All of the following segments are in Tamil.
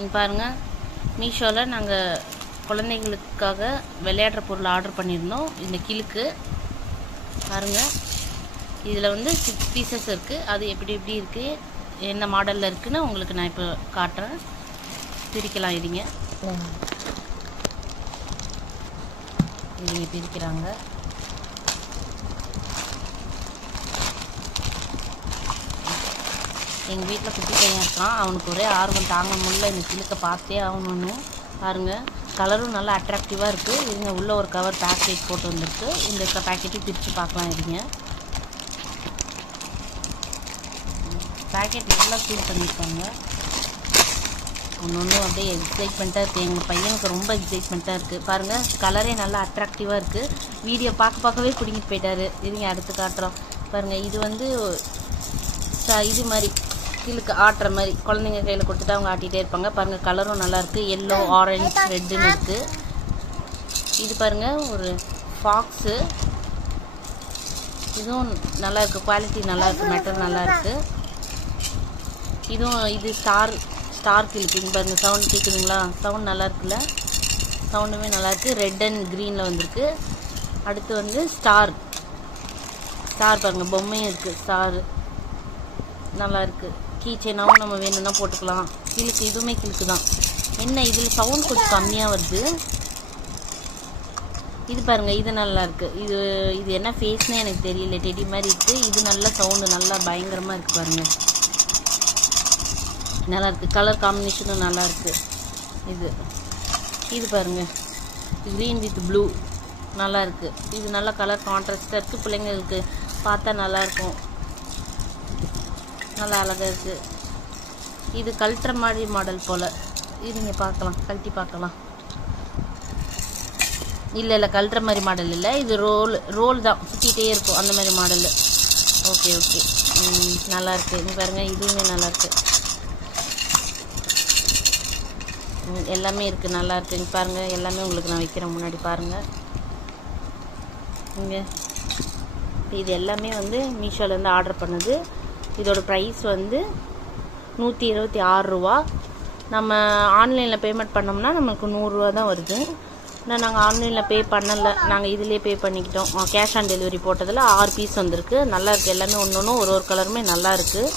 நீங்கள் பாருங்கள், மீஷோவில் நாங்கள் குழந்தைங்களுக்காக விளையாடுற பொருள் ஆர்டர் பண்ணியிருந்தோம். இந்த கிலுக்கு பாருங்கள், இதில் வந்து 6 பீசஸ் இருக்குது. அது எப்படி இருக்குது, என்ன மாடலில் இருக்குதுன்னு உங்களுக்கு நான் இப்போ காட்டுறேன். பிரிக்கலாம். இதுங்க பிரிக்கிறாங்க. எங்கள் வீட்டில் குட்டி பையன் இருக்கான். அவனுக்கு ஒரே ஆர்வம் தாங்க முடியல, இந்த கிலுக்கை பார்த்தே ஆகணும்னு. பாருங்கள், கலரும் நல்லா அட்ராக்டிவாக இருக்குது. இதுங்க உள்ளே ஒரு கவர் பேக்கெட் போட்டு வந்துருக்கு. இந்த பேக்கெட்டையும் பிரித்து பார்க்கலாம். இதுங்க பேக்கெட் நல்லா ஃபீல் பண்ணியிருக்காங்க. ஒன்று அப்படியே எக்ஸைட்மெண்ட்டாக இருக்குது. எங்கள் பையனுக்கு ரொம்ப எக்ஸைட்மெண்ட்டாக இருக்குது. பாருங்கள், கலரே நல்லா அட்ராக்டிவாக இருக்குது. வீடியோ பார்க்கவே பிடிங்கிட்டு போயிட்டாரு. இதுங்க அடுத்து காட்டுறோம். பாருங்கள், இது வந்து இது மாதிரி கிலுக்கு ஆட்டுற மாதிரி குழந்தைங்க கையில் கொடுத்துட்டு அவங்க ஆட்டிகிட்டே இருப்பாங்க. பாருங்கள், கலரும் நல்லாயிருக்கு. எல்லோ, ஆரஞ்சு, ரெட்டுன்னு இருக்குது. இது பாருங்கள், ஒரு ஃபாக்ஸு. இதுவும் நல்லாயிருக்கு. குவாலிட்டி நல்லாயிருக்கு. மெட்டல் நல்லாயிருக்கு. இதுவும் இது ஸ்டார் கிலுக்கு. இங்கே பாருங்கள், சவுண்ட் கேட்குதுங்களா? சவுண்ட் நல்லா இருக்குல்ல? சவுண்டுமே நல்லாயிருக்கு. ரெட் அண்ட் க்ரீனில் வந்திருக்கு. அடுத்து வந்து ஸ்டார் பாருங்கள், பொம்மையும் இருக்குது. ஸ்டார் நல்லா இருக்குது. கீ செயினாகவும் நம்ம வேணும்னா போட்டுக்கலாம். கிலுக்கு, இதுவுமே கிலுக்கு தான். என்ன இதில் சவுண்ட் கொஞ்சம் கம்மியாக வருது. இது பாருங்கள், இது நல்லா இருக்குது. இது என்ன ஃபேஸ்னே எனக்கு தெரியல, டெடி மாதிரி இருக்குது. இது நல்ல சவுண்டு, நல்லா பயங்கரமாக இருக்குது. பாருங்கள், நல்லாயிருக்கு. கலர் காம்பினேஷனும் நல்லாயிருக்கு. இது பாருங்கள், க்ரீன் வித் ப்ளூ நல்லாயிருக்கு. இது நல்லா கலர் கான்ட்ராஸ்டாக இருக்குது. பிள்ளைங்களுக்கு பார்த்தா நல்லாயிருக்கும். நல்லா அழகாக இருக்குது. இது கழட்டுற மாதிரி மாடல் போல். இதுங்க பார்க்கலாம், கழட்டி பார்க்கலாம். இல்லை கழட்டுற மாதிரி மாடல் இல்லை. இது ரோல் தான், சுற்றிகிட்டே இருக்கும் அந்த மாதிரி மாடல். ஓகே நல்லாயிருக்கு. இங்கே பாருங்கள், இதுவுமே நல்லாயிருக்கு. எல்லாமே இருக்குது, நல்லாயிருக்கு. இங்கே பாருங்கள், எல்லாமே உங்களுக்கு நான் வைக்கிறேன் முன்னாடி பாருங்கள். இங்கே இது எல்லாமே வந்து மீஷோலேருந்து ஆர்டர் பண்ணுது. இதோட ப்ரைஸ் வந்து 126 ரூபா. நம்ம ஆன்லைனில் பேமெண்ட் பண்ணோம்னா நமக்கு 100 ரூபா தான் வருது. ஆனால் நாங்கள் ஆன்லைனில் பே பண்ணலை, நாங்கள் இதிலே பே பண்ணிக்கிட்டோம். கேஷ் ஆன் டெலிவரி போட்டதில் 6 பீஸ் வந்திருக்கு. நல்லாயிருக்கு. எல்லாமே ஒன்று ஒரு கலருமே நல்லா இருக்குது.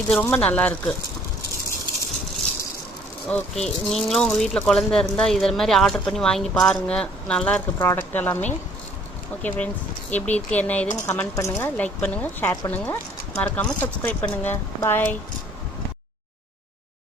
இது ரொம்ப நல்லாயிருக்கு. ஓகே, நீங்களும் உங்கள் வீட்டில் குழந்தை இருந்தால் இதில் மாதிரி ஆர்டர் பண்ணி வாங்கி பாருங்கள். நல்லாயிருக்கு ப்ராடக்ட் எல்லாமே. ஓகே ஃப்ரெண்ட்ஸ், எப்படி இருக்குது என்ன இதுன்னு கமெண்ட் பண்ணுங்கள், லைக் பண்ணுங்கள், ஷேர் பண்ணுங்கள், மறக்காமல் சப்ஸ்கிரைப் பண்ணுங்கள். பாய்.